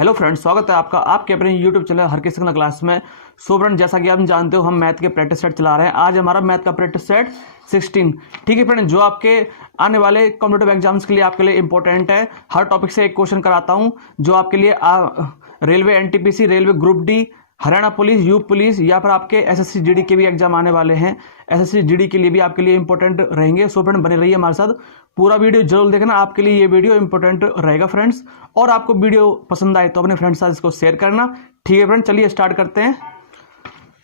Hello friends, स्वागत है आपका आपके अपने यूट्यूब चैनल हर किसी का क्लास में। सो फ्रेंड, जैसा कि आप जानते हो हम मैथ के प्रैक्टिस सेट चला रहे हैं। आज हमारा मैथ का प्रैक्टिस सेट 16, ठीक है फ्रेंड, जो आपके आने वाले कॉम्पिटिटिव एग्जाम्स के लिए आपके लिए इंपॉर्टेंट है। हर टॉपिक से एक क्वेश्चन कराता हूं जो आपके लिए railway NTPC, railway group D, Haryana police, UP police या फिर आपके एसएससी जीडी के भी एग्जाम आने वाले हैं। एसएससी जीडी के लिए भी आपके लिए इंपॉर्टेंट रहेंगे। सो फ्रेंड, बने रहिए हमारे साथ, पूरा वीडियो जरूर देखना, आपके लिए ये वीडियो इंपॉर्टेंट रहेगा फ्रेंड्स। और आपको वीडियो पसंद आए तो अपने फ्रेंड्स के साथ इसको शेयर करना, ठीक है फ्रेंड। चलिए स्टार्ट करते हैं।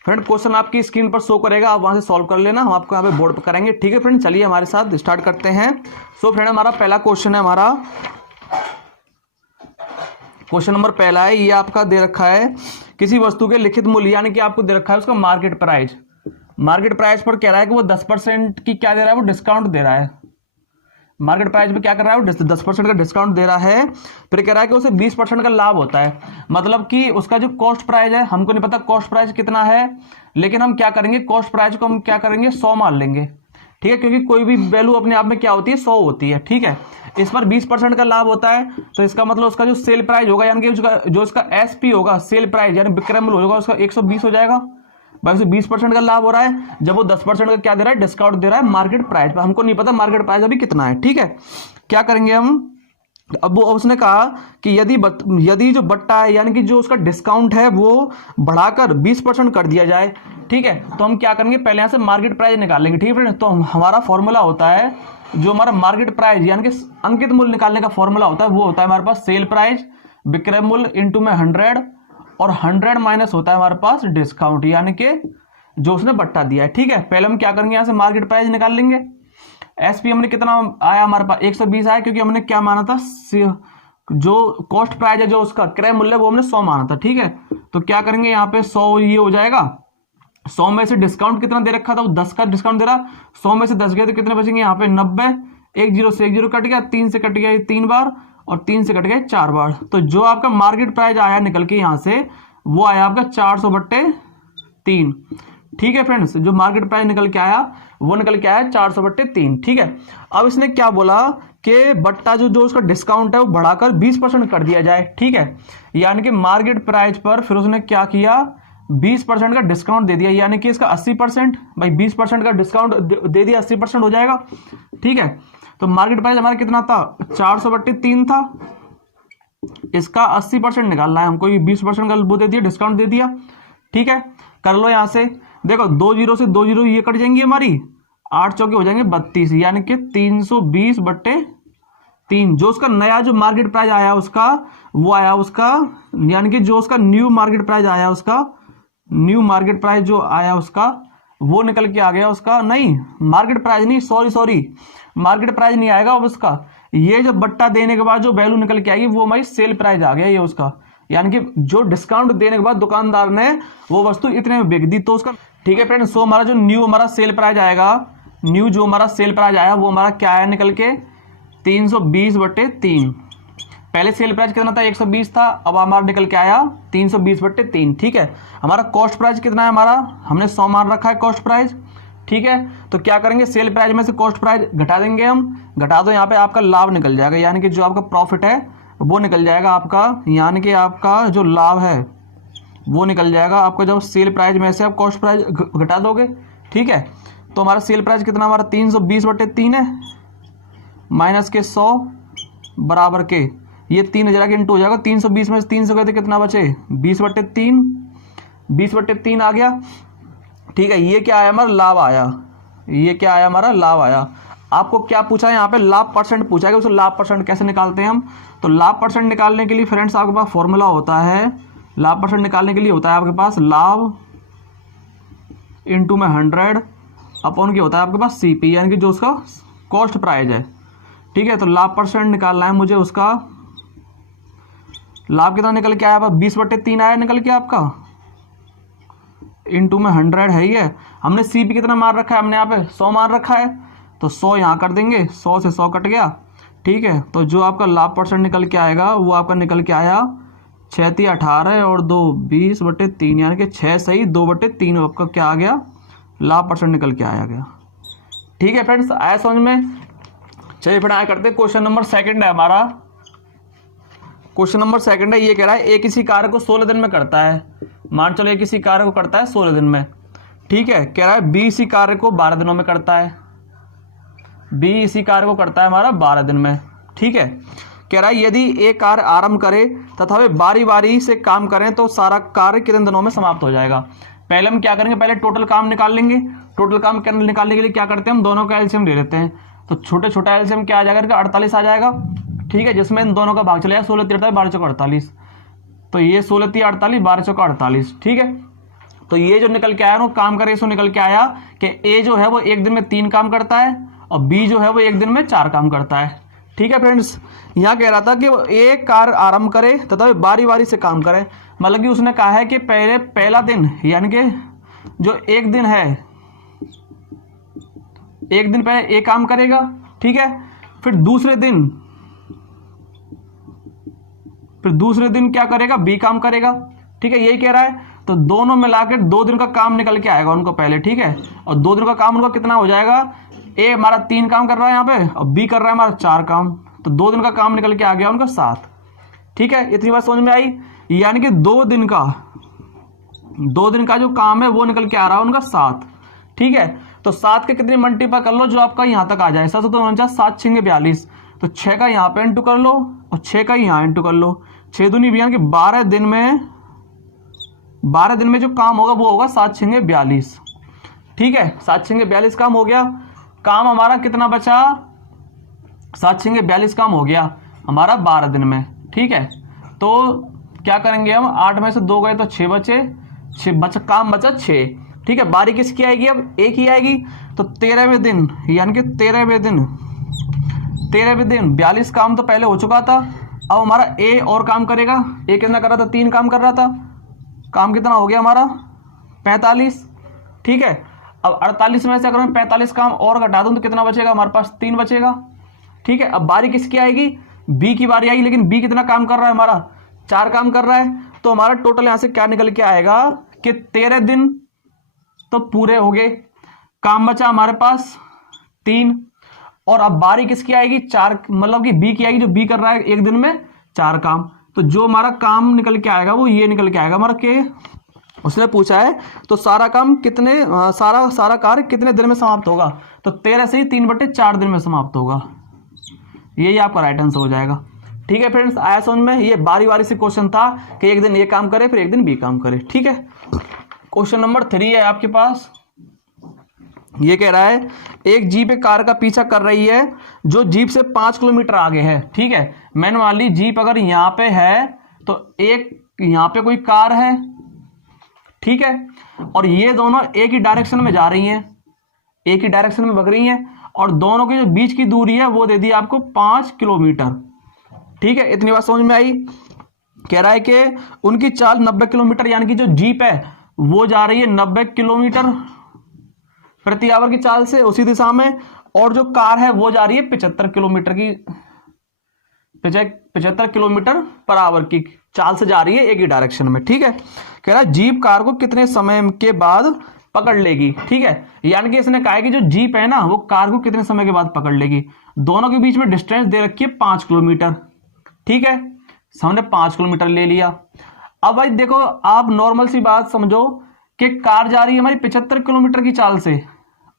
फ्रेंड, क्वेश्चन आपकी स्क्रीन पर शो करेगा, आप वहां से सॉल्व कर लेना, हम आपको यहाँ पे बोर्ड पर करेंगे, ठीक है फ्रेंड। चलिए हमारे साथ स्टार्ट करते हैं। सो फ्रेंड, हमारा पहला क्वेश्चन है, हमारा क्वेश्चन नंबर पहला है, ये आपका दे रखा है किसी वस्तु के लिखित मूल्य, यानी कि आपको दे रखा है उसका मार्केट प्राइस। मार्केट प्राइस पर कह रहा है कि वो 10% की क्या दे रहा है, वो डिस्काउंट दे रहा है। मार्केट प्राइस पे क्या कर रहा है, वो 10% का डिस्काउंट दे रहा है। फिर कह रहा है कि उसे 20% का लाभ होता है। मतलब कि उसका जो कॉस्ट प्राइस है, हमको नहीं पता कॉस्ट प्राइस कितना है, लेकिन हम क्या करेंगे, कॉस्ट प्राइस को हम क्या करेंगे, 100 मान लेंगे, ठीक है, क्योंकि कोई भी वैल्यू अपने आप में क्या होती है, 100 होती है, ठीक है। इस पर 20% का लाभ होता है, तो इसका मतलब उसका जो सेल प्राइस होगा, यानी कि जो उसका एसपी होगा, सेल प्राइस यानी विक्रय मूल्य होगा, उसका 120 हो जाएगा। भाई उसे 20% का लाभ हो रहा है, जब वो 10% का क्या दे रहा है, डिस्काउंट दे रहा है मार्केट प्राइस पर। हमको नहीं पता मार्केट प्राइस अभी कितना है, ठीक है। क्या करेंगे हम, अब वो उसने कहा कि यदि जो बट्टा है, यानी कि जो उसका डिस्काउंट है, वो बढ़ाकर 20% कर दिया जाए, ठीक है, तो हम क्या करेंगे, पहले यहां से मार्केट प्राइस निकालेंगे, ठीक है फ्रेंड। तो हमारा फॉर्मूला होता है, जो हमारा मार्केट प्राइस यानी कि अंकित मूल्य निकालने का फॉर्मूला होता है, वो होता है हमारे पास सेल प्राइस, विक्रय मूल्य इंटू में 100, और 100 माइनस होता है हमारे पास डिस्काउंट, यानी कि जो उसने बट्टा दिया है, ठीक है। पहले हम क्या करेंगे, यहां से मार्केट प्राइस निकाल लेंगे। एसपी हमने कितना आया, हमारे पास 120 आया, क्योंकि हमने क्या माना था, जो कॉस्ट प्राइस है, जो उसका क्रय मूल्य, वो हमने 100 माना था, ठीक है। तो क्या करेंगे, यहाँ पे 100 ये हो जाएगा। 100 में से डिस्काउंट कितना दे रखा था, वो 10 का डिस्काउंट दे रहा। 100 में से 10 गए तो कितने बचेंगे, यहाँ पे 90। 1 0 से 1 0 कट गया, 3 से कट गया 3 बार, और 3 से कट गए 4 बार। तो जो आपका मार्केट प्राइस आया निकल के यहाँ से, वो आया आपका 400/3, ठीक है फ्रेंड्स। जो मार्केट प्राइस निकल के आया, वो निकल के आया 400/3, ठीक है। अब इसने क्या बोला कि बट्टा जो उसका डिस्काउंट है, वो बढ़ाकर 20% कर दिया जाए, ठीक है। यानी कि मार्केट प्राइस पर फिर उसने क्या किया, 20% का डिस्काउंट दे दिया, यानी कि इसका 80%, भाई 20% का डिस्काउंट दे दिया, 80% हो जाएगा, ठीक है। तो मार्केट प्राइस हमारा कितना था, 400/3 था, इसका 80% निकालना है हमको, ये 20% का वो दे दिया, डिस्काउंट दे दिया, ठीक है। कर लो यहां से, देखो 2 0 से 2 0 ये कट जाएंगी हमारी, 8 चौके हो जाएंगे 32, यानी कि 320/3। जो उसका नया जो मार्केट प्राइस आया उसका, वो आया उसका, यानी कि जो उसका न्यू मार्केट प्राइस आया उसका, न्यू मार्केट प्राइस जो आया उसका, वो निकल के आ गया उसका, नहीं मार्केट प्राइस नहीं, सॉरी मार्केट प्राइस नहीं आएगा अब उसका, ये जो बट्टा देने के बाद जो वैल्यू निकल के आएगी, वो हमारी सेल प्राइस आ गया ये उसका, यानी कि जो डिस्काउंट देने के बाद दुकानदार ने वो वस्तु इतने में बेच दी, तो उसका, ठीक है फ्रेंड। सो हमारा जो न्यू हमारा सेल प्राइस आएगा, न्यू जो हमारा सेल प्राइस आया, वो हमारा क्या आया निकल के, 320/3। पहले सेल प्राइस कितना था, 120 था, अब हमारा निकल के आया 320/3, ठीक है। हमारा कॉस्ट प्राइस कितना है, हमारा हमने 100 मान रखा है कॉस्ट प्राइस, ठीक है। तो क्या करेंगे, सेल प्राइस में से कॉस्ट प्राइस घटा देंगे हम, घटा दो, यहाँ पे आपका लाभ निकल जाएगा, यानी कि जो आपका प्रॉफिट है वो निकल जाएगा आपका, यानी कि आपका जो लाभ है वो निकल जाएगा आपका, जब सेल प्राइस में से आप कॉस्ट प्राइस घटा दोगे, ठीक है। तो हमारा सेल प्राइस कितना, हमारा 320/3 है, माइनस के 100 बराबर के, ये 3000 के इंटू हो जाएगा, 320 में से 300 गए तो कितना बचे, 20/3, 20/3 आ गया, ठीक है। ये क्या आया, हमारा लाभ आया, ये क्या आया, हमारा लाभ आया। आपको क्या पूछा है यहाँ पे, लाभ परसेंट पूछा है कि उसे लाभ परसेंट कैसे निकालते हैं हम। तो लाभ परसेंट निकालने के लिए फ्रेंड्स आपके पास फॉर्मूला होता है, लाभ परसेंट निकालने के लिए होता है आपके पास लाभ इंटू में 100 अपॉन की होता है आपके पास सीपी, यानी कि जो उसका कॉस्ट प्राइस है, ठीक है। तो लाभ परसेंट निकालना है मुझे, उसका लाभ कितना निकल के आया, 20/3 आया निकल के आपका, इंटू में 100 है ही है। हमने सीपी कितना मार रखा है, हमने यहाँ पे 100 मार रखा है, तो 100 यहाँ कर देंगे, 100 से 100 कट गया, ठीक है। तो जो आपका लाभ परसेंट निकल के आएगा, वो आपका निकल के आया 6 × 18 और 2 20/3, यानी कि 6 सही 2/3 आपका क्या आ गया, लाभ परसेंट निकल के आया गया, ठीक है फ्रेंड्स। आया समझ में। चलिए फिर आया करते हैं, क्वेश्चन नंबर 2 है हमारा। क्वेश्चन नंबर सेकंड है, ये कह रहा है ए किसी कार्य को 16 दिन में करता है। मान चलो ए किसी कार्य को करता है 16 दिन में, ठीक है। कह रहा है बी इसी कार्य को 12 दिनों में करता है। बी इसी कार्य को करता है हमारा 12 दिन में, ठीक है। कह रहा है यदि ए कार्य आरंभ करे तथा वे बारी बारी से काम करें तो सारा कार्य कितने दिनों में समाप्त हो जाएगा। पहले हम क्या करेंगे, पहले टोटल काम निकाल लेंगे। टोटल काम निकालने के लिए क्या करते हैं, हम दोनों का एलसीएम ले लेते हैं। तो छोटे छोटा एलसीएम क्या आ जाएगा, 48 आ जाएगा, ठीक है, जिसमें इन दोनों का भाग चलेगा 16 3 48 12 चौका 48। तो ये 16 3 48 12 चौका 48, ठीक है। तो ये जो निकल के आया वो काम करे सो निकल के आया कि ए जो है वो एक दिन में 3 काम करता है और बी जो है वो एक दिन में 4 काम करता है, ठीक है फ्रेंड्स। यहाँ कह रहा था कि वो ए कार्य आरंभ करे तथा बारी बारी से काम करे, मतलब कि उसने कहा है कि पहला दिन यानी कि जो एक दिन है, एक दिन पहले ए काम करेगा, ठीक है। फिर दूसरे दिन क्या करेगा, बी काम करेगा, ठीक है, यही कह रहा है। तो दोनों मिलाकर 2 दिन का काम निकल के आएगा उनको पहले, ठीक है। और 2 दिन का काम उनका कितना हो जाएगा, ए हमारा 3 काम कर रहा है यहाँ पे और बी कर रहा है हमारा 4 काम, तो 2 दिन का काम निकल के आ गया उनका 7, ठीक है। इतनी बात समझ में आई। यानी कि 2 दिन का जो काम है वो निकल के आ रहा है उनका 7, ठीक है। तो 7 के कितने मल्टीप्लाई कर लो जो आपका यहाँ तक आ जाए, 7 तो 7 6 42, तो 6 का यहाँ पे इंटू कर लो और 6 का यहाँ इंटू कर लो, 6 दूनी 20, कि 12 दिन में जो काम होगा वो होगा 7 6 42, ठीक है। 7 6 42 काम हो गया। काम हमारा कितना बचा, 7 6 42 काम हो गया हमारा 12 दिन में, ठीक है। तो क्या करेंगे हम, 8 में से 2 गए तो 6 बचे, काम बचा 6, ठीक है। बारी किसकी आएगी, अब एक ही आएगी। तो 13वें दिन यानी कि 13वें दिन 42 काम तो पहले हो चुका था। अब हमारा ए और काम करेगा। ए कितना कर रहा था, 3 काम कर रहा था, काम कितना हो गया हमारा 45, ठीक है। अब 48 में से अगर मैं 45 काम और घटा दूं तो कितना बचेगा हमारे पास, 3 बचेगा, ठीक है। अब बारी किसकी आएगी, बी की बारी आएगी, लेकिन बी कितना काम कर रहा है हमारा, 4 काम कर रहा है। तो हमारा टोटल यहां से क्या निकल के आएगा कि 13 दिन तो पूरे हो गए, काम बचा हमारे पास 3। और अब बारी किसकी आएगी, 4, मतलब कि बी की आएगी, जो बी कर रहा है एक दिन में 4 काम। तो जो हमारा काम निकल के आएगा वो ये निकल के आएगा हमारा के, उसने पूछा है तो सारा काम कितने सारा कार्य कितने दिन में समाप्त होगा, तो 13 से ही 3/4 दिन में समाप्त होगा। यही आपका राइट आंसर हो जाएगा, ठीक है फ्रेंड्स। आया समझ में। ये बारी बारी से क्वेश्चन था कि एक दिन ए काम करे फिर एक दिन बी काम करे, ठीक है। क्वेश्चन नंबर 3 है आपके पास। ये कह रहा है एक जीप एक कार का पीछा कर रही है जो जीप से 5 किलोमीटर आगे है, ठीक है। मैंने मान ली जीप अगर यहां पे है तो एक यहां पे कोई कार है, ठीक है, और ये दोनों एक ही डायरेक्शन में जा रही हैं, एक ही डायरेक्शन में भाग रही हैं, और दोनों की जो बीच की दूरी है वो दे दी आपको 5 किलोमीटर, ठीक है। इतनी बात समझ में आई। कह रहा है कि उनकी चाल 90 किलोमीटर, यानी कि जो जीप है वो जा रही है 90 किलोमीटर प्रति आवर की चाल से उसी दिशा में, और जो कार है वो जा रही है 75 किलोमीटर पर आवर की चाल से जा रही है एक ही डायरेक्शन में, ठीक है। कह रहा है जीप कार को कितने समय के बाद पकड़ लेगी, ठीक है। यानी कि इसने कहा है कि जो जीप है ना वो कार को कितने समय के बाद पकड़ लेगी। दोनों के बीच में डिस्टेंस दे रखी है 5 किलोमीटर, ठीक है। हमने 5 किलोमीटर ले लिया। अब भाई देखो, आप नॉर्मल सी बात समझो कि कार जा रही है हमारी 75 किलोमीटर की चाल से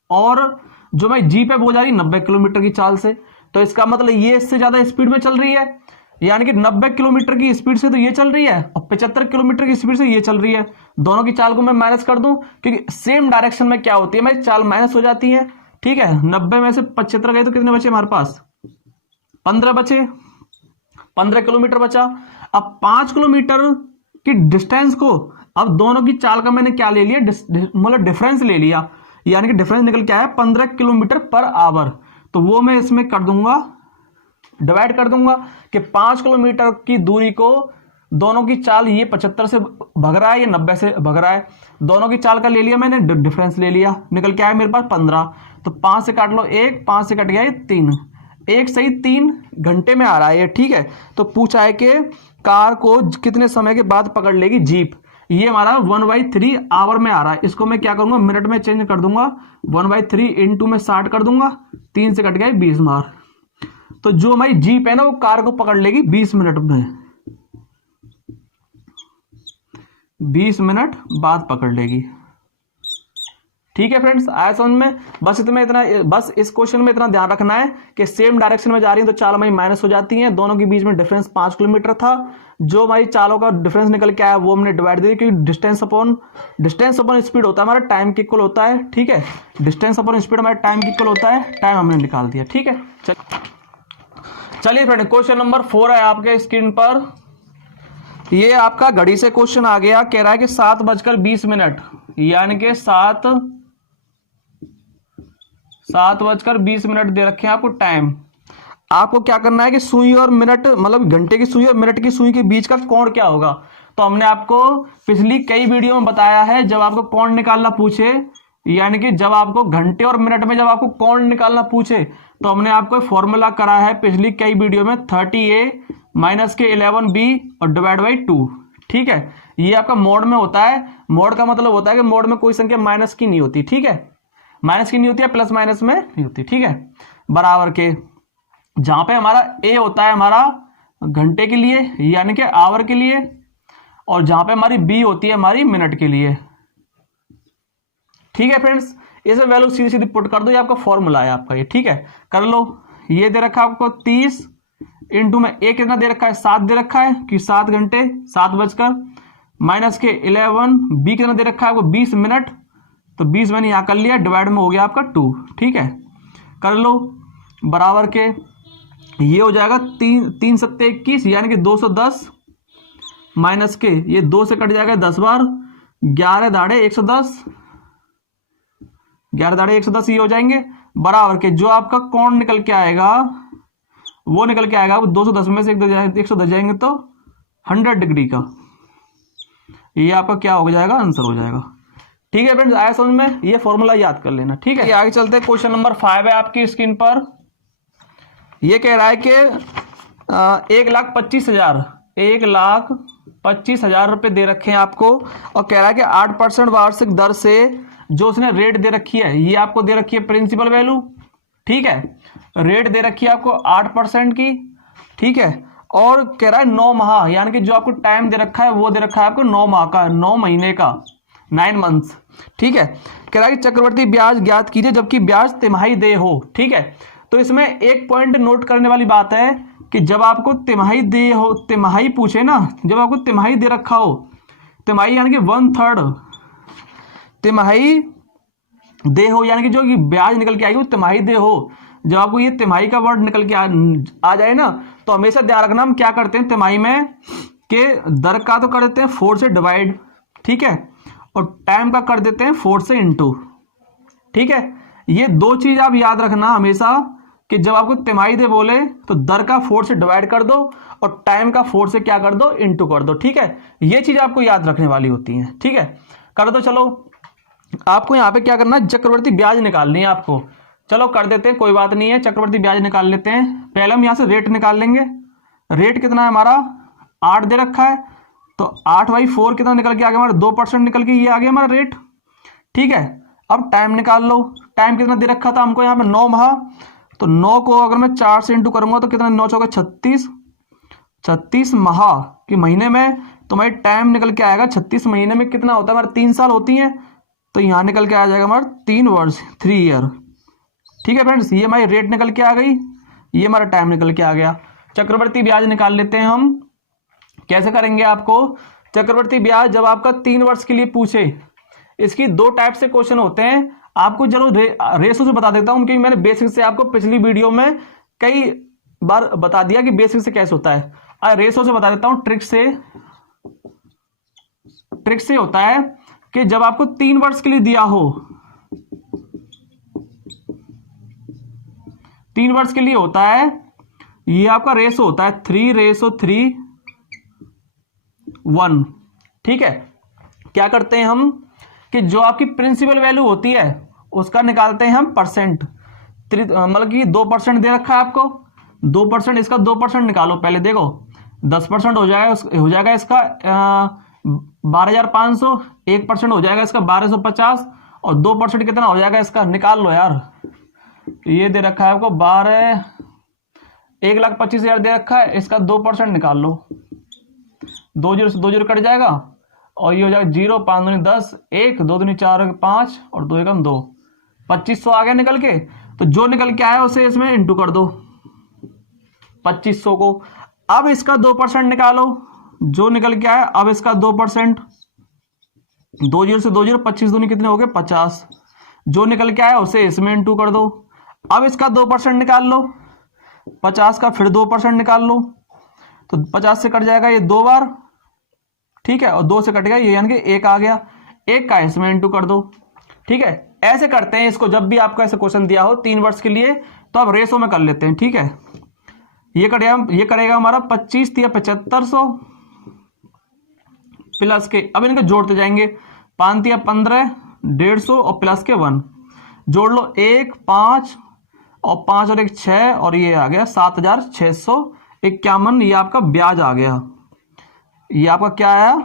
और जो भाई जीप है वो जा रही है 90 किलोमीटर की चाल से। तो इसका मतलब ये इससे ज्यादा स्पीड में चल रही है, यानी कि 90 किलोमीटर की स्पीड से तो ये चल रही है और 75 किलोमीटर की स्पीड से ये चल रही है। दोनों की चाल को मैं माइनस कर दूं, क्योंकि सेम डायरेक्शन में क्या होती है हमारी चाल माइनस हो जाती है, ठीक है। 90 में से 75 गए तो कितने बचे हमारे पास, 15 बचे, 15 किलोमीटर बचा। अब 5 किलोमीटर की डिस्टेंस को, अब दोनों की चाल का मैंने क्या ले लिया, मतलब डिफरेंस ले लिया, यानी कि डिफरेंस निकल के आया 15 किलोमीटर पर आवर। तो वो मैं इसमें कर दूंगा, डिवाइड कर दूंगा कि 5 किलोमीटर की दूरी को दोनों की चाल, ये 75 से भग रहा है, ये 90 से भग रहा है, दोनों की चाल का ले लिया मैंने, डिफरेंस ले लिया, निकल के आया मेरे पास 15। तो 5 से काट लो 1, 5 से कट गया ये 3, 1 सही 3 घंटे में आ रहा है ये, ठीक है। तो पूछा है कि कार को कितने समय के बाद पकड़ लेगी जीप। ये हमारा 1/3 आवर में आ रहा है, इसको मैं क्या करूंगा, मिनट में चेंज कर दूंगा, 1/3 इंटू में 60 कर दूंगा, 3 से कट गया 20 मार। तो जो हमारी जीप है ना वो कार को पकड़ लेगी 20 मिनट में, 20 मिनट बाद पकड़ लेगी। ठीक है फ्रेंड्स, आया समझ में। बस इस क्वेश्चन में इतना ध्यान रखना है कि सेम डायरेक्शन में जा रही है तो चाल हमारी माइनस हो जाती है। दोनों के बीच में डिफरेंस 5 किलोमीटर था। जो हमारी चालों का डिफरेंस निकल के आया वो हमने डिवाइड दे दी, क्योंकि डिस्टेंस अपॉन स्पीड होता है हमारा टाइम के इक्वल होता है। ठीक है, डिस्टेंस अपॉन स्पीड हमारे टाइम के इक्वल होता है, टाइम हमने निकाल दिया। ठीक है, चलिए फ्रेंड, क्वेश्चन नंबर 4 है आपके स्क्रीन पर। ये आपका घड़ी से क्वेश्चन आ गया, कह रहा है कि 7:20, यानी कि 7:20 दे रखे हैं आपको टाइम। आपको क्या करना है कि सुई और मिनट, मतलब घंटे की सुई और मिनट की सुई के बीच का कोण क्या होगा। तो हमने आपको पिछली कई वीडियो में बताया है, जब आपको कोण निकालना पूछे, यानी कि जब आपको घंटे और मिनट में जब आपको कोण निकालना पूछे, तो हमने आपको फॉर्मूला करा है पिछली कई वीडियो में, 30a माइनस के 11b और डिवाइड बाई 2। ठीक है, ये आपका मोड में होता है। मोड का मतलब होता है कि मोड में कोई संख्या माइनस की नहीं होती। ठीक है, माइनस की नहीं होती है, प्लस माइनस में नहीं होती। ठीक है, बराबर के जहां पे हमारा ए होता है हमारा घंटे के लिए, यानी कि आवर के लिए, और जहां पे हमारी बी होती है हमारी मिनट के लिए। ठीक है फ्रेंड्स, इसे वैल्यू सीधी सीधी पुट कर दो, ये आपका फॉर्मूला है आपका ये। ठीक है, कर लो। ये दे रखा है आपको 30 इंटू में ए कितना दे रखा है, 7 दे रखा है कि 7 घंटे 7 बजकर, माइनस के 11, बी कितना दे रखा है आपको 20 मिनट, तो 20 मैंने यहां कर लिया, डिवाइड में हो गया आपका 2। ठीक है, कर लो। बराबर के ये हो जाएगा 3 सत्ते 21, यानी कि 210, माइनस के ये 2 से कट जाएगा 10 बार, 11 दाड़े 110, 11 दाड़े 110 ये हो जाएंगे। बराबर के जो आपका कोण निकल के आएगा वो निकल के आएगा, वो 210 में से 110 जाएंगे तो 100 डिग्री का, ये आपका क्या हो जाएगा, आंसर हो जाएगा। ठीक है फ्रेंड्स, आया समझ में, ये फॉर्मूला याद कर लेना। ठीक है, आगे चलते हैं। क्वेश्चन नंबर 5 है आपकी स्क्रीन पर। ये कह रहा है कि 1,25,000 रुपए दे रखे हैं आपको, और कह रहा है कि 8% वार्षिक दर से जो उसने रेट दे रखी है, ये आपको दे रखी है प्रिंसिपल वैल्यू। ठीक है, रेट दे रखी है आपको 8% की। ठीक है, और कह रहा है 9 माह, यानी कि जो आपको टाइम दे रखा है वो दे रखा है आपको 9 माह का, 9 महीने का, 9 मंथ्स। ठीक है, कह रहा है कि चक्रवर्ती ब्याज ज्ञात कीजिए जबकि ब्याज तिमाही देय हो। ठीक है, तो इसमें एक पॉइंट नोट करने वाली बात है कि जब आपको तिमाही देय हो, तिमाही पूछे ना, जब आपको तिमाही दे रखा हो, तिमाही यानी कि 1/3 तिमाही दे हो, यानी कि जो ब्याज निकल के आएगी वो तिमाही दे हो। जब आपको ये तिमाही का वर्ड निकल के आ जाए ना, तो हमेशा ध्यान रखना हम क्या करते हैं तिमाही में, कि दर का तो कर देते हैं 4 से डिवाइड। ठीक है, और टाइम का कर देते हैं 4 से इंटू। ठीक है, ये 2 चीज आप याद रखना हमेशा, कि जब आपको तिमाही दे बोले तो दर का 4 से डिवाइड कर दो और टाइम का 4 से क्या कर दो, इंटू कर दो। ठीक है, ये चीज आपको याद रखने वाली होती है। ठीक है, कर दो। चलो, आपको यहाँ पे क्या करना है, चक्रवर्ती ब्याज निकालनी है आपको। चलो कर देते हैं, कोई बात नहीं है, चक्रवर्ती ब्याज निकाल लेते हैं। पहले हम यहाँ से रेट निकाल लेंगे। रेट कितना है हमारा, 8 दे रखा है, तो 8/4 कितना निकल के आ गया हमारा, 2% निकल के ये आ गया हमारा रेट। ठीक है, अब टाइम निकाल लो। टाइम कितना दे रखा था हमको यहाँ पे, 9 माह, तो 9 को अगर मैं 4 से इंटू करूंगा तो कितना, 9 चौके 36 माह के महीने में, तो हमारी टाइम निकल के आएगा 36 महीने में कितना होता है हमारा, 3 साल होती है, तो यहाँ निकल के आ जाएगा हमारा 3 वर्ष, 3 ईयर। ठीक है फ्रेंड्स, ये हमारी रेट निकल के आ गई, ये हमारा टाइम निकल के आ गया। चक्रवर्ती ब्याज निकाल लेते हैं हम। कैसे करेंगे, आपको चक्रवर्ती ब्याज जब आपका 3 वर्ष के लिए पूछे, इसकी 2 टाइप से क्वेश्चन होते हैं। आपको चलो रेशो से बता देता हूं, क्योंकि मैंने बेसिक से आपको पिछली वीडियो में कई बार बता दिया कि बेसिक से कैसे होता है। रेशो से बता देता हूं, ट्रिक से होता है कि जब आपको 3 वर्ष के लिए दिया हो, 3 वर्ष के लिए होता है, ये आपका रेशो होता है 3:3:1। ठीक है, क्या करते हैं हम कि जो आपकी प्रिंसिपल वैल्यू होती है उसका निकालते हैं हम परसेंट। मतलब कि 2% दे रखा है आपको, 2%, इसका 2% निकालो पहले। देखो 10% हो जाएगा इसका 12,500, 1% हो जाएगा इसका 1,250, और 2% कितना हो जाएगा इसका, निकाल लो यार। ये दे रखा है आपको 1,25,000 दे रखा है, इसका 2% निकाल लो। 2 0 से 2 0 कट जाएगा, और ये हो जाएगा 0, 5 दूनी 10, 1, 2 दूनी 4, 5 और 2 एकम 2, 2500 आ गया निकल के। तो जो निकल के आया उसे इसमें इंटू कर दो 2500 को। अब इसका 2% निकालो, जो निकल के आया। अब इसका 2%, 2 0 से 2 0, 25 दूनी कितने हो गए 50, जो निकल के आया उसे इसमें इंटू कर दो। अब इसका 2% निकाल लो, 50 का फिर 2% निकाल लो, तो 50 से कट जाएगा ये 2 बार, ठीक है, और 2 से कट गया ये, यानी कि 1 आ गया, 1 का इसमें इंटू कर दो, ठीक है। ऐसे करते हैं इसको, जब भी आपका ऐसे क्वेश्चन दिया हो 3 वर्ष के लिए तो आप रेशो में कर लेते हैं, ठीक है। ये करेगा हमारा 25 या 7500 प्लस के, अब इनके जोड़ते जाएंगे, 5 या 15, 150 और प्लस के 1, जोड़ लो 1, 5 और 5 और 1 6, और ये आ गया 7651। ये आपका ब्याज आ गया। ये आपका क्या आया,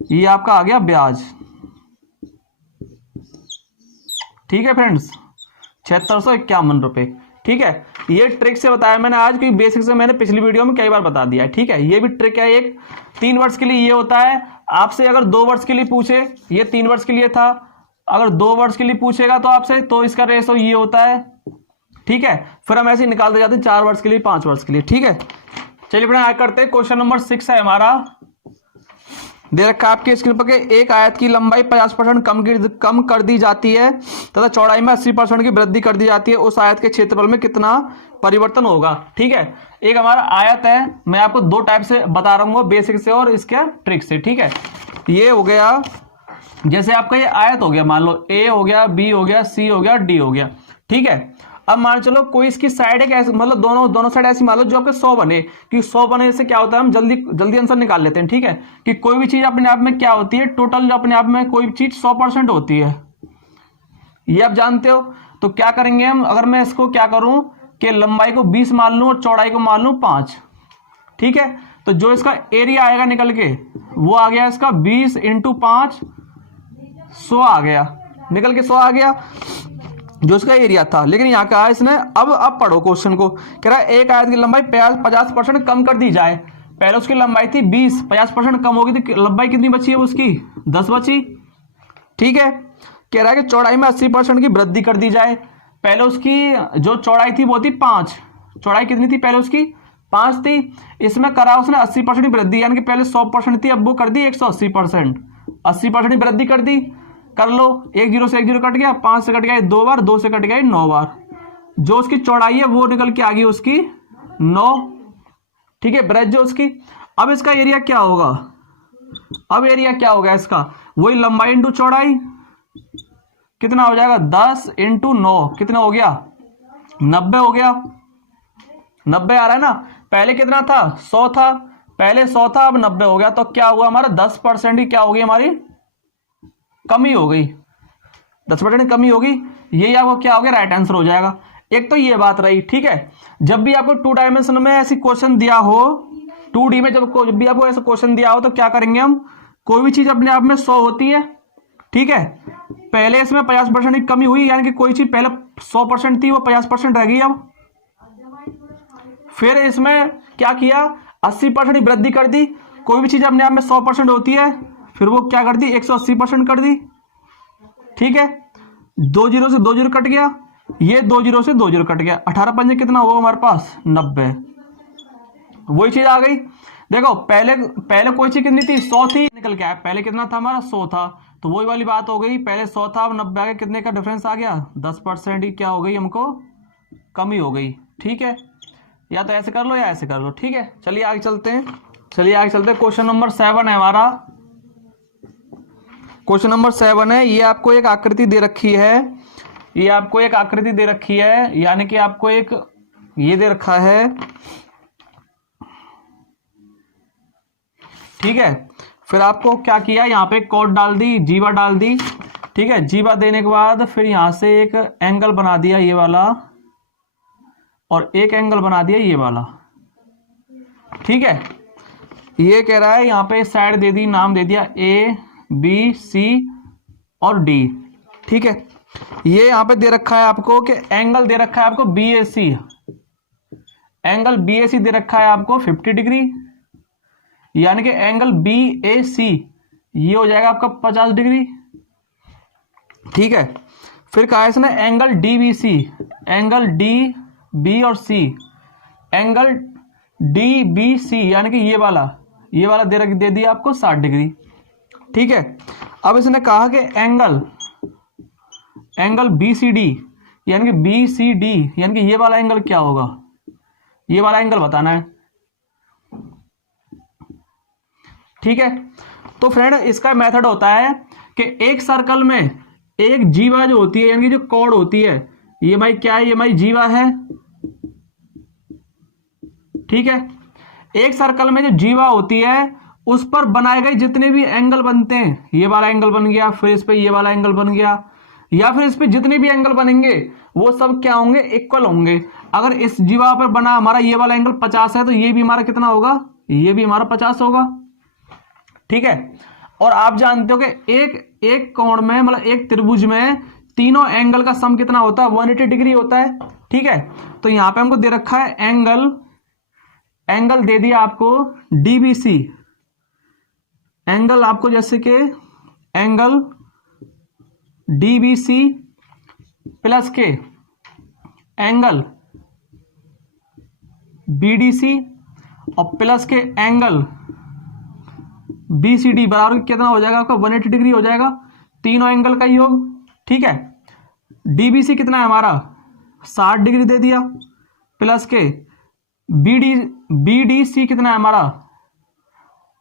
ये आपका आ गया ब्याज, ठीक है फ्रेंड्स, 7651 रुपए, ठीक है। ये ट्रिक से बताया मैंने आज, क्योंकि बेसिक से मैंने पिछली वीडियो में कई बार बता दिया है, ठीक है। ये भी ट्रिक है एक, 3 वर्ष के लिए ये होता है। आपसे अगर 2 वर्ष के लिए पूछे, ये 3 वर्ष के लिए था, अगर 2 वर्ष के लिए पूछेगा तो आपसे, तो इसका रेशो ये होता है, ठीक है। फिर हम ऐसे ही निकालते जाते हैं 4 वर्ष के लिए, 5 वर्ष के लिए, ठीक है। चलिए फ्रेंड आगे करते हैं। क्वेश्चन नंबर 6 है हमारा, दे रखा है आपके स्क्रीन पर कि एक आयत की लंबाई 50% कम कर दी जाती है तथा चौड़ाई में 80% की वृद्धि कर दी जाती है, उस आयत के क्षेत्रफल में कितना परिवर्तन होगा, ठीक है। एक हमारा आयत है, मैं आपको 2 टाइप से बता रहा हूँ, बेसिक से और इसके ट्रिक से, ठीक है। ये हो गया, जैसे आपका ये आयत हो गया, मान लो ए हो गया, बी हो गया, सी हो गया, डी हो गया, ठीक है। अब मान चलो कोई इसकी साइड है, मतलब दोनों साइड ऐसी मान लो जो आपके 100 बने, कि 100 बने से क्या होता है, हम जल्दी आंसर निकाल लेते हैं, ठीक है। कि कोई भी चीज अपने आप में क्या होती है, टोटल जो अपने आप में कोई भी चीज 100% होती है, ये आप जानते हो। तो क्या करेंगे हम, अगर मैं इसको क्या करूं कि लंबाई को 20 मान लूं और चौड़ाई को मान लूं 5, ठीक है। तो जो इसका एरिया आएगा निकल के, वो आ गया इसका 20 × 5, 100 आ गया, निकल के 100 आ गया जो इसका एरिया था। लेकिन यहाँ कहा इसने, अब पढ़ो क्वेश्चन को, कह रहा है एक आयत की लंबाई 50% कम कर दी जाए। पहले उसकी लंबाई थी 20, 50% कम होगी तो लंबाई कितनी बची है उसकी, 10 बची, ठीक है। कह रहा है कि चौड़ाई में 80% की वृद्धि कर दी जाए। पहले उसकी जो चौड़ाई थी वो थी 5, चौड़ाई कितनी थी पहले उसकी, 5 थी। इसमें करा उसने 80% की वृद्धि, यानी कि पहले 100% थी, अब वो कर दी 180%, 80% की वृद्धि कर दी। कर लो, 1 0 से 1 0 कट गया, 5 से कट गया 2 बार, 2 से कट गया 9 बार, जो उसकी चौड़ाई है वो निकल के आ गई उसकी 9, ठीक है, ब्रेथ जो उसकी। अब इसका एरिया क्या होगा, अब एरिया क्या होगा इसका, वही लंबाई इंटू चौड़ाई, कितना हो जाएगा 10 × 9, कितना हो गया 90 हो गया, 90 आ रहा है ना। पहले कितना था 100 था, पहले 100 था, अब 90 हो गया, तो क्या हुआ हमारा 10% ही क्या होगी हमारी कमी हो गई, 10% कमी होगी। यही आपको क्या हो गया राइट आंसर हो जाएगा। एक तो ये बात रही, ठीक है। जब भी आपको 2 डायमेंशन में ऐसी क्वेश्चन दिया हो, 2D में जब भी आपको ऐसा क्वेश्चन दिया हो, तो क्या करेंगे हम, कोई भी चीज अपने आप में 100 होती है, ठीक है। पहले इसमें 50% की कमी हुई, यानी कि कोई चीज पहले 100% थी वो 50% रह गई। अब फिर इसमें क्या किया, 80% की वृद्धि कर दी। कोई भी चीज अपने आप में 100% होती है, फिर वो क्या कर दी 180% कर दी, ठीक है। 2 0 से 2 0 कट गया, ये 2 0 से 2 0 कट गया, 18 पंजे कितना हुआ हमारे पास 90, वही चीज आ गई। देखो पहले कोई चीज कितनी थी 100 थी, निकल के आया, पहले कितना था हमारा 100 था, तो वही वाली बात हो गई, पहले 100 था अब 90 आ गया, कितने का डिफरेंस आ गया 10% ही क्या हो गई हमको कमी हो गई, ठीक है। या तो ऐसे कर लो या ऐसे कर लो, ठीक है। चलिए आगे चलते हैं, क्वेश्चन नंबर 7 है हमारा। क्वेश्चन नंबर 7 है, ये आपको एक आकृति दे रखी है, यानी कि आपको एक ये दे रखा है, ठीक है। फिर आपको क्या किया, यहाँ पे कोड डाल दी, जीवा डाल दी, ठीक है। जीवा देने के बाद फिर यहां से एक एंगल बना दिया ये वाला, और एक एंगल बना दिया ये वाला, ठीक है। ये कह रहा है यहाँ पे साइड दे दी, नाम दे दिया A B C और D, ठीक है। ये यहां पे दे रखा है आपको कि एंगल दे रखा है आपको BAC, एंगल BAC दे रखा है आपको 50 डिग्री, यानी कि एंगल बी ए सी ये हो जाएगा आपका 50 डिग्री। ठीक है, फिर कहा इसने angle D B C, angle D B और C, angle D B C यानी कि ये वाला दे दिया आपको 60 डिग्री। ठीक है, अब इसने कहा कि एंगल बी सी डी यानी कि बी सी डी यानी कि ये वाला एंगल क्या होगा, ये वाला एंगल बताना है। ठीक है, तो फ्रेंड इसका मेथड होता है कि एक सर्कल में एक जीवा जो होती है यानी कि जो कॉर्ड होती है, ये हमारी क्या है, ये हमारी जीवा है। ठीक है, एक सर्कल में जो जीवा होती है उस पर बनाए गए जितने भी एंगल बनते हैं, ये वाला एंगल बन गया, फिर इस पे ये वाला एंगल बन गया, या फिर इस पे जितने भी एंगल बनेंगे वो सब क्या होंगे, इक्वल होंगे। अगर इस जीवा पर बना हमारा ये वाला एंगल 50 है तो ये भी हमारा कितना होगा, ये भी हमारा 50 होगा। ठीक है, और आप जानते हो कि एक कोण में मतलब एक त्रिभुज में तीनों एंगल का सम कितना होता है, 180 डिग्री होता है। ठीक है, तो यहां पे हमको दे रखा है एंगल दे दिया आपको डीबीसी, एंगल आपको जैसे कि एंगल डीबीसी प्लस के एंगल बीडीसी और प्लस के एंगल बीसीडी बराबर कितना हो जाएगा आपका 180 डिग्री हो जाएगा, तीनों एंगल का योग। ठीक है, डीबीसी कितना है हमारा 60 डिग्री दे दिया, प्लस के बीडीसी कितना है हमारा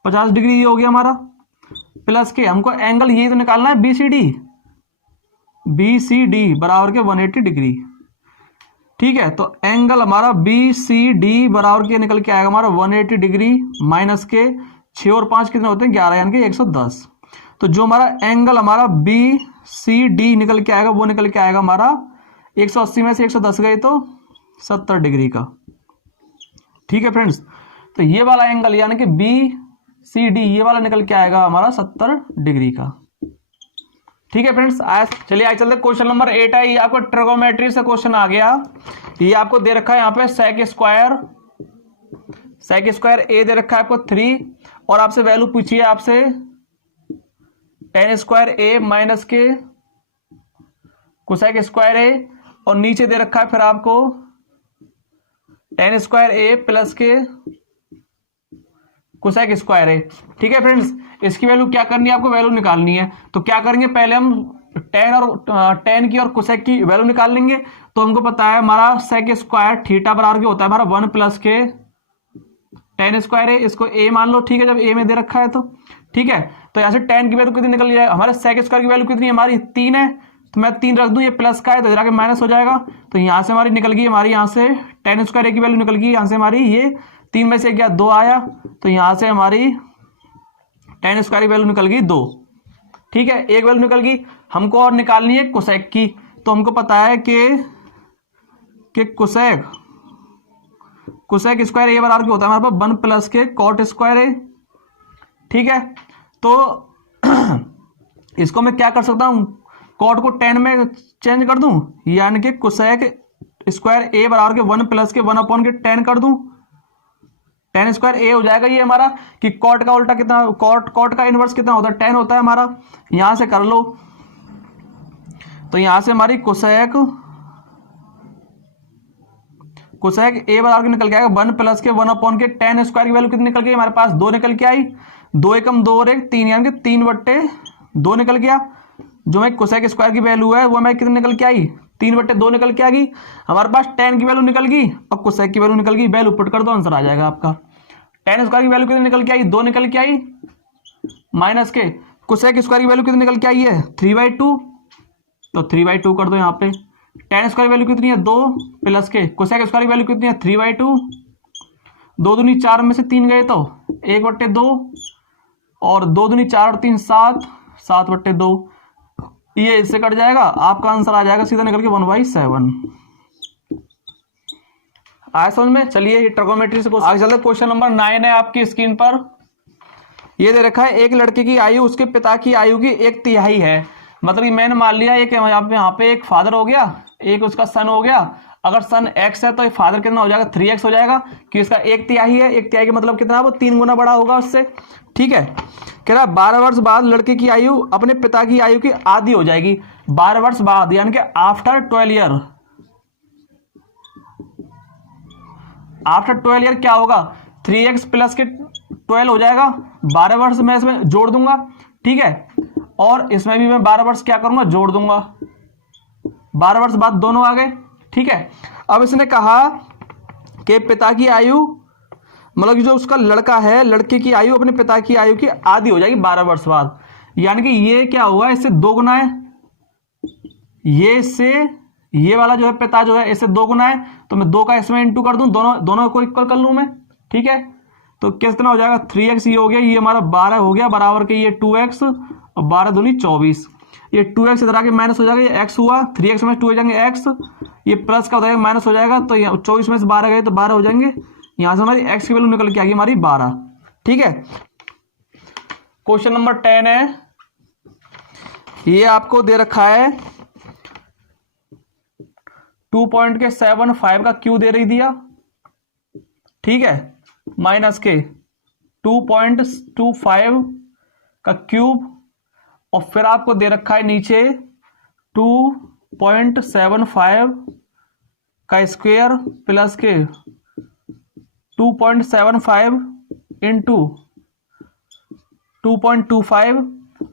50 डिग्री ये हो गया हमारा, प्लस के हमको एंगल ये तो निकालना है बीसीडी बराबर के 180 डिग्री। ठीक है, तो एंगल हमारा बीसीडी बराबर के निकल के आएगा हमारा 180 डिग्री माइनस के 6 और 5 कितने होते हैं 11 यानी कि 110। तो जो हमारा एंगल हमारा बीसीडी निकल के आएगा वो निकल के आएगा हमारा 180 में से 110 गए तो 70 डिग्री का। ठीक है फ्रेंड्स, तो ये वाला एंगल यानी कि बीसीडी ये वाला निकल के आएगा हमारा 70 डिग्री का। ठीक है फ्रेंड्स, चलिए आगे चलते क्वेश्चन नंबर 8 है, ये आपको ट्रिगोनोमेट्री से क्वेश्चन आ गया। ये आपको दे रखा है यहाँ पे सेक स्क्वायर ए दे रखा है आपको 3 और आपसे वैल्यू पूछी है आपसे tan स्क्वायर ए माइनस के कोसेक स्क्वायर ए और नीचे दे रखा है फिर आपको tan स्क्वायर ए प्लस के कोसेक स्क्वायर ए। ठीक है फ्रेंड्स, इसकी वैल्यू क्या करनी है, आपको वैल्यू निकालनी है। तो क्या करेंगे, पहले हम tan की और कोसेक की वैल्यू निकाल लेंगे। तो हमको पता है हमारा सेक स्क्वायर थीटा बराबर के होता है हमारा 1 प्लस के tan स्क्वायर ए, इसको a मान लो। ठीक है, जब a में दे रखा है तो ठीक है, तो यहाँ से tan की वैल्यू कितनी निकल जाए, हमारे सेक स्क्वायर की वैल्यू कितनी है हमारी 3 है, तो मैं 3 रख दूं, ये प्लस का है तो जाके माइनस हो जाएगा। तो यहाँ से हमारी निकल गई हमारी यहाँ से tan स्क्वायर ए की वैल्यू निकल गई, यहाँ से हमारी ये 3 में से क्या 2 आया, तो यहाँ से हमारी tan स्क्वायर की वैल्यू निकल गई 2। ठीक है, एक वैल्यू निकल गई, हमको और निकालनी है कोसेक की। तो हमको पता है कि कोसेक स्क्वायर ए बराबर क्या होता है हमारे पास 1 प्लस के कॉट स्क्वायर ए। ठीक है, तो इसको मैं क्या कर सकता हूं, कॉट को tan में चेंज कर दूं, यानी कि कोसेक स्क्वायर ए बराबर के 1 प्लस के 1 अपॉन के tan कर दूं। tan स्क्वायर ए हो जाएगा ये हमारा कि कॉट का उल्टा कितना, कॉट का इनवर्स कितना होता है, tan होता है हमारा। यहां से कर लो, तो यहां से हमारी कोसेक ए बराबर के निकल के आएगा 1 प्लस के 1 अपॉन के tan स्क्वायर की वैल्यू कितनी निकल गई हमारे पास 2 निकल के आई, 2 एकम 2 और 1 3 यानी कि 3/2 निकल गया। जो मैं कोसेक स्क्वायर की वैल्यू है वो हमें कितनी निकल के आई 3/2 निकल के आ गई। हमारे पास tan की वैल्यू निकल गई और कोसेक की वैल्यू निकल गई, वैल्यू पुट कर दो आंसर आ जाएगा आपका। tan स्क्वायर की वैल्यू कितनी निकल के आई 2 निकल के आई, माइनस के कोसेक स्क्वायर की वैल्यू कितनी निकल के आई है 3/2, तो 3/2 कर दो यहाँ पे। tan स्क्वायर की वैल्यू कितनी है 2 प्लस के कोसेक स्क्वायर की वैल्यू कितनी है 3/2, 2 दूनी 4 में से 3 गए तो 1/2 और 2 दूनी 4 और 3 7, 7/2, ये इससे कट जाएगा, आपका आंसर आ जाएगा सीधा निकल के 1/7। आया समझ में। चलिए ये ट्रिगोनोमेट्री से आगे चलते, क्वेश्चन नंबर 9 है आपकी स्क्रीन पर। ये दे रखा है एक लड़के की आयु उसके पिता की आयु की 1/3 है। मतलब कि मैंने मान लिया एक यहाँ पे एक फादर हो गया, एक उसका सन हो गया अगर सन x है तो ये फादर कितना हो जाएगा 3x हो जाएगा, कि इसका 1/3 है, 1/3 का मतलब कितना, वो 3 गुना बड़ा होगा उससे। ठीक है, कह रहा 12 वर्ष बाद लड़के की आयु अपने पिता की आयु की आधी हो जाएगी। 12 वर्ष बाद यानी कि आफ्टर 12 ईयर, आफ्टर 12 ईयर क्या होगा, 3x प्लस के 12 हो जाएगा। 12 वर्ष मैं इसमें जोड़ दूंगा, ठीक है, और इसमें भी मैं 12 वर्ष क्या करूंगा, जोड़ दूंगा। 12 वर्ष बाद दोनों आ गए। ठीक है, अब इसने कहा कि पिता की आयु, मतलब कि जो उसका लड़का है, लड़के की आयु अपने पिता की आयु की आधी हो जाएगी 12 वर्ष बाद। यानी कि ये क्या हुआ, इससे 2 गुना है, ये इससे, ये वाला जो है पिता जो है इससे 2 गुना है, तो मैं 2 का इसमें इंटू कर दूं, दोनों को इक्वल कर लूं मैं। ठीक है, तो कितना हो जाएगा 3x, ये हो गया, ये हमारा 12 हो गया, बराबर के ये 2x और 12 दूनी 24। ये 2x इधर आके माइनस हो जाएगा, ये x हुआ, 3x में 2 हो जाएंगे x, ये प्लस का हो जाएगा माइनस हो जाएगा, तो 24 में से 12 गए तो 12 हो जाएंगे। यहां से हमारी x की वैल्यू निकल के आ गई हमारी 12। ठीक है, क्वेश्चन नंबर 10 है, ये आपको दे रखा है 2.75 का क्यू दे रही दिया। ठीक है, माइनस के 2.25 का क्यूब, और फिर आपको दे रखा है नीचे 2.75 का स्क्वायर प्लस के 2.75 इंटू 2.25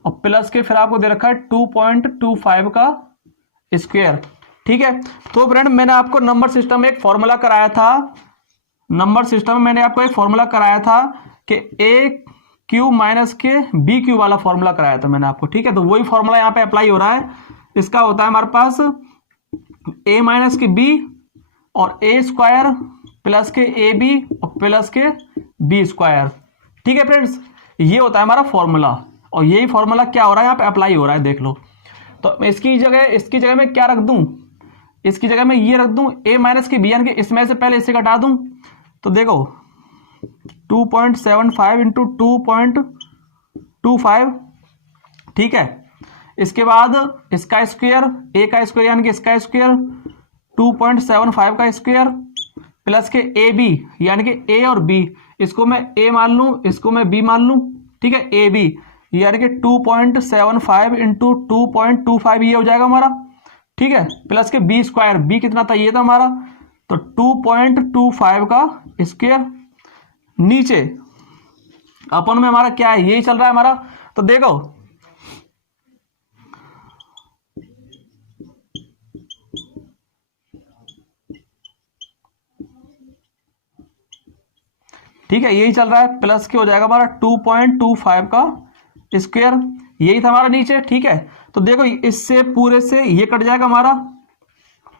और प्लस के फिर आपको दे रखा है 2.25 का स्क्वायर। ठीक है, तो फ्रेंड मैंने आपको नंबर सिस्टम में एक फॉर्मूला कराया था, नंबर सिस्टम में मैंने आपको एक फॉर्मूला कराया था कि ए क्यू माइनस के बी क्यू वाला फॉर्मूला कराया था मैंने आपको। ठीक है, तो वही फॉर्मूला यहाँ पे अप्लाई हो रहा है। इसका होता है हमारे पास ए माइनस के बी और ए स्क्वायर प्लस के ए बी और प्लस के बी स्क्वायर। ठीक है फ्रेंड्स, ये होता है हमारा फॉर्मूला, और यही फॉर्मूला क्या हो रहा है यहाँ पे अप्लाई हो रहा है, देख लो। तो इसकी जगह मैं क्या रख दूं, इसकी जगह मैं ये रख दूं a माइनस की बी, यानी कि इसमें से पहले इसे घटा दूं, तो देखो 2.75 इंटू 2.25। ठीक है, इसके बाद इसका स्क्वायर, a का स्क्वायर यानी कि इसका स्क्वायर 2.75 का स्क्वायर प्लस के ए बी, यानी कि a और b, इसको मैं a मान लूं, इसको मैं b मान लूं। ठीक है, ए बी यानी कि 2.75 इंटू 2.25 ये हो जाएगा हमारा। ठीक है, प्लस के बी स्क्वायर, बी कितना था, ये था हमारा, तो 2.25 का स्क्वायर। नीचे अपन में हमारा क्या है, यही चल रहा है हमारा, तो देखो ठीक है, यही चल रहा है, प्लस के हो जाएगा हमारा 2.25 का स्क्वायर, यही था हमारा नीचे। ठीक है, तो देखो इससे पूरे से ये कट जाएगा, हमारा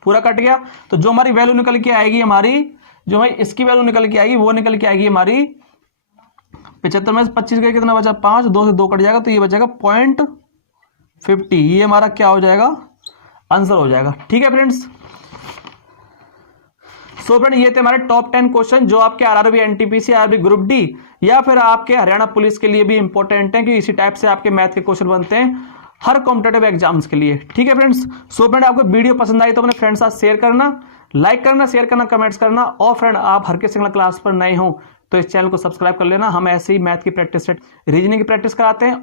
पूरा कट गया, तो जो हमारी वैल्यू निकल के आएगी हमारी, जो हमारी इसकी वैल्यू निकल के आएगी वो निकल के आएगी हमारी 75 में से 25 गए कितना बचा, 5, 2 से 2 कट जाएगा, तो ये बचेगा 0.50। ये हमारा क्या हो जाएगा, आंसर हो जाएगा। ठीक है फ्रेंड्स, सो फ्रेंड ये थे हमारे टॉप 10 क्वेश्चन जो आपके RRB, NTPC, RRB group D या फिर आपके हरियाणा पुलिस के लिए भी इंपॉर्टेंट है, क्योंकि इसी टाइप से आपके मैथ के क्वेश्चन बनते हैं हर कॉम्पिटेटिव एग्जाम्स के लिए। ठीक है फ्रेंड्स, सो फ्रेंड आपको वीडियो पसंद आई तो अपने फ्रेंड्स साथ शेयर करना, लाइक करना, शेयर करना, कमेंट्स करना, और फ्रेंड आप हर के सिंगल क्लास पर नए हो तो इस चैनल को सब्सक्राइब कर लेना। हम ऐसे ही मैथ की प्रैक्टिस, रीजनिंग की प्रैक्टिस कराते हैं।